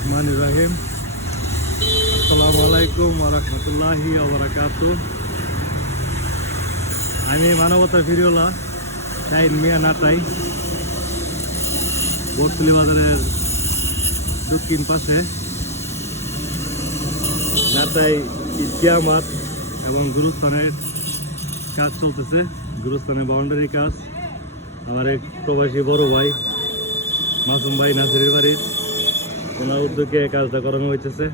রহমানির রহিম। আসসালামু আলাইকুম ওয়া রাহমাতুল্লাহি ওয়া বারাকাতুহু। আমি মানবতা ফিরিওলা শাহিন মিয়া নাটাই, বটতলী বাজারের দক্ষিণ পাশে নাটাই ঈদগাহ মাঠ এবং গুরুস্থানের কাজ চলতেছে। গুরুস্থানের বাউন্ডারি কাজ আমার এক প্রবাসী বড় ভাই মাসুম ভাই নাসিরের বাড়ির ওনার উদ্যোগে কাজটা করানো হইতেছে।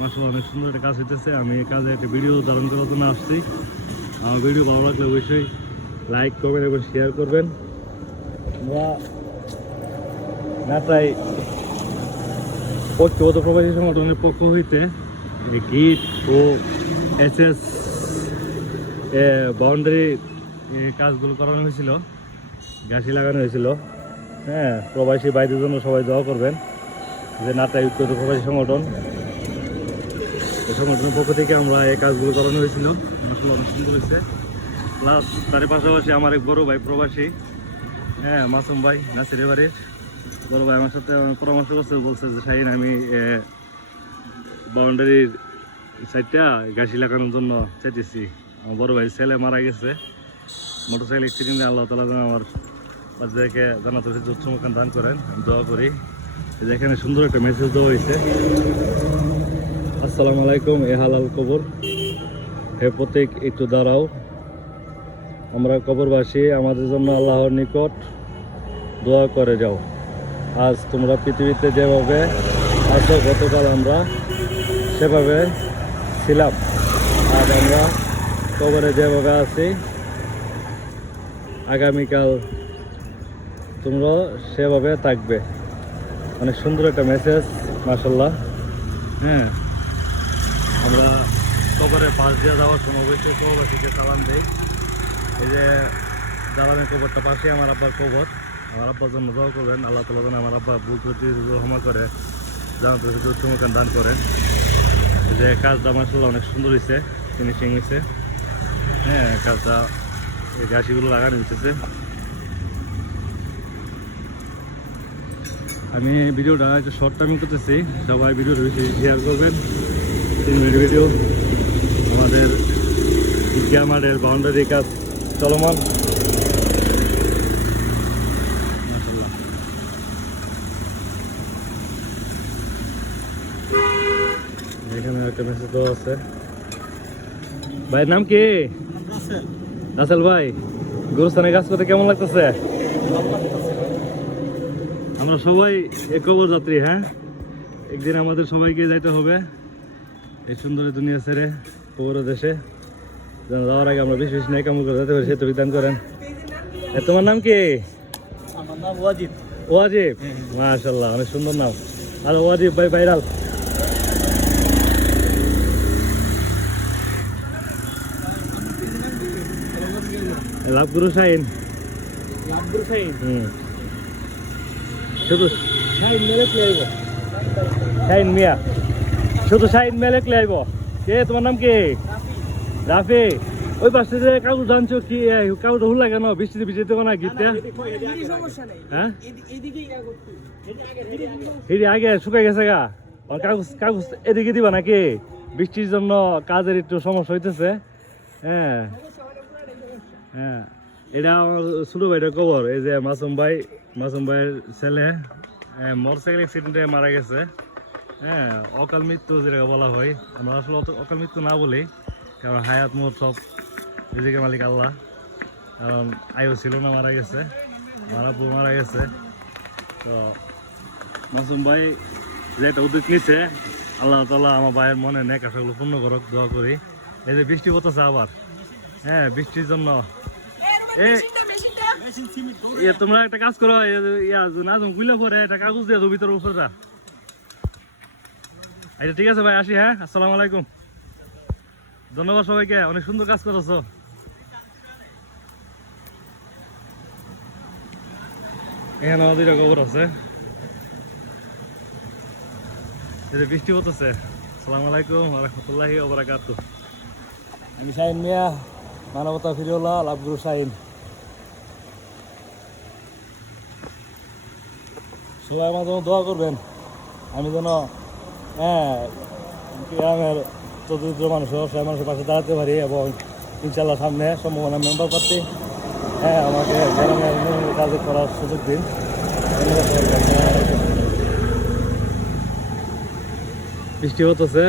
মাশাআল্লাহ অনেক সুন্দর একটা কাজ হইতেছে। আমি এই কাজে একটা ভিডিও ধারণ করার জন্য আসছি। আমার ভিডিও ভালো লাগলে অবশ্যই লাইক করবেন এবং শেয়ার করবেন। আমরা নাটাই ঐক্যবদ্ধ প্রবাসী সংগঠনের পক্ষ হইতে গিট ও এসএস বাউন্ডারি কাজগুলো করানো হয়েছিল, গাছি লাগানো হয়েছিল। হ্যাঁ, প্রবাসী ভাইদের জন্য সবাই দোয়া করবেন যে নাটাই ঐক্যবদ্ধ প্রবাসী সংগঠন, এই সংগঠনের পক্ষ থেকে আমরা এই কাজগুলো করানো হয়েছিল। আসলে অনেক সুন্দর হয়েছে। প্লাস তার পাশাপাশি আমার এক বড় ভাই প্রবাসী, হ্যাঁ মাসুম ভাই নাসিরের বাড়ির বড় ভাই আমার সাথে পরামর্শ করছে, বলছে যে শাহিন আমি বাউন্ডারির সাইডটা গাছি লাগানোর জন্য চাইতেছি। আমার বড় ভাই ছেলে মারা গেছে মোটরসাইকেল অ্যাক্সিডেন্টে। আল্লাহ তাআলা যেন আমার বাচ্চাকে জান্নাতুল ফিরদৌস উচ্চ মাকাম দান করেন, আমি দোয়া করি। এখানে সুন্দর একটা মেসেজ দেওয়া হয়েছে, আসসালামু আলাইকুম এ হালাল কবর, হে প্রত্যেক একটু দাঁড়াও, আমরা কবরবাসী আমাদের জন্য আল্লাহর নিকট দোয়া করে যাও। আজ তোমরা পৃথিবীতে যেভাবে আছো গতকাল আমরা সেভাবে ছিলাম, আজ আমরা কবরে যেভাবে আছি আগামীকাল তোমরা সেভাবে থাকবে। অনেক সুন্দর একটা মেসেজ মাশাআল্লাহ। হ্যাঁ, আমরা কবরে পাশ দিয়ে যাওয়ার সময় অবশ্যই কবরবাসীকে সালাম দেই। এই যে দালানের কবরটা পাশে আমার আব্বার কবর, আমার আব্বার জন্য দোয়া করবেন। আল্লাহ তাআলা যেন আমার আব্বা ভুল ত্রুটি ক্ষমা করে জান্নাতুল ফিরদৌস উচ্চ মাকাম দান করেন। এই যে কাজটা মাশাআল্লাহ অনেক সুন্দর হয়েছে, ফিনিশিং হয়েছে। হ্যাঁ, কাজটা এই গাছিগুলো লাগানো হয়েছে। আমি ভিডিওটা একটু শর্ট টাইমিং করতেছি, সবাই ভিডিওটা বেশি শেয়ার করবেন। 3 মিনিট ভিডিও। আমাদের ঈদগাহ মাঠের বাউন্ডারি কাজ চলমান। মাশাআল্লাহ এখানে একটা মেসেজ দেওয়া আছে। ভাইয়ের নাম কি? রাসেল ভাই, গুরুস্থানে কাজ করতে কেমন লাগতেছে? আমরা সবাই এক কবর যাত্রী। হ্যাঁ, একদিন আমাদের সবাইকে যাইতে হবে এই সুন্দর দুনিয়া ছেড়ে কবর দেশে। যাওয়ার আগে আমরা বেশি বেশি নেকামল করে যেতে পারি, সে তো বিধান করেন। তোমার নাম কি? আমার নাম ওয়াজিব। ওয়াজিব, মাশাআল্লাহ অনেক সুন্দর নাম। আর ওয়াজিব ভাই ভাইরাল। লাভগুরু শাহিন। লাভগুরু শাহিন। শুধু শাহিন মেলেক লাইব। শাহিন মিয়া, শুধু শাহিন মেলেক লাইব। কে তোমার নাম কি? রাফি। ওই পাশে যে কাগজ আনছো কি কাগজ হুল লাগে না, বৃষ্টিতে ভিজে দেবো না গিটটা? হ্যাঁ, এদিকে আগে শুকাই গেছে গা। কাগজ কাগজ এদিকে দিবা নাকি? বৃষ্টির জন্য কাজের একটু সমস্যা হইতেছে। হ্যাঁ হ্যাঁ, এটা আমার ছোট ভাইটার খবর। এই যে মাসুম ভাইয়ের ছেলে মোটরসাইকেল অ্যাক্সিডেন্টে মারা গেছে। হ্যাঁ, অকাল মৃত্যু যেটাকে বলা হয়। আমরা আসলে অকাল মৃত্যু না বলি, কারণ হায়াত মোট সব রিজিকের মালিক আল্লাহ। কারণ আয়ু ছিল না, মারা গেছে, আমার আব্বু মারা গেছে। তো মাসুম ভাই যে একটা উদ্যোগ নিচ্ছে, আল্লাহ তাআলা আমার ভাইয়ের মনে নেক আশাগুলো পূর্ণ করক, দোয়া করি। এই যে বৃষ্টি পড়তেছে আবার, হ্যাঁ বৃষ্টির জন্য তোমরা একটা কাজ করো, গুলা পরে একটা কাগজ দিয়ে দাও ভিতরে উপরে। আচ্ছা ঠিক আছে ভাই, আসি। হ্যাঁ, আসসালামু আলাইকুম, ধন্যবাদ সবাইকে, অনেক সুন্দর কাজ করেছো। এখানে আমাদের খবর আছে, বৃষ্টি পড়তেছে। আসসালামু আলাইকুম ওয়া রাহমাতুল্লাহি ওয়া বারাকাতুহু। আমি শাহিন মিয়া, মানবতা ফিরিওলা, লাভগুরু শাহিন। সবাই আমার জন্য দোয়া করবেন, আমি যেন হ্যাঁ গ্রামের চতুর্থ মানুষও সে মানুষের পাশে দাঁড়াতে পারি এবং ইনশাল্লাহ সামনে সম্ভাবনা মেম্বার প্রার্থী হ্যাঁ আমাকে গ্রামের উন্নয়নের কাজ করার সুযোগ দিন বৃষ্টি হতেছে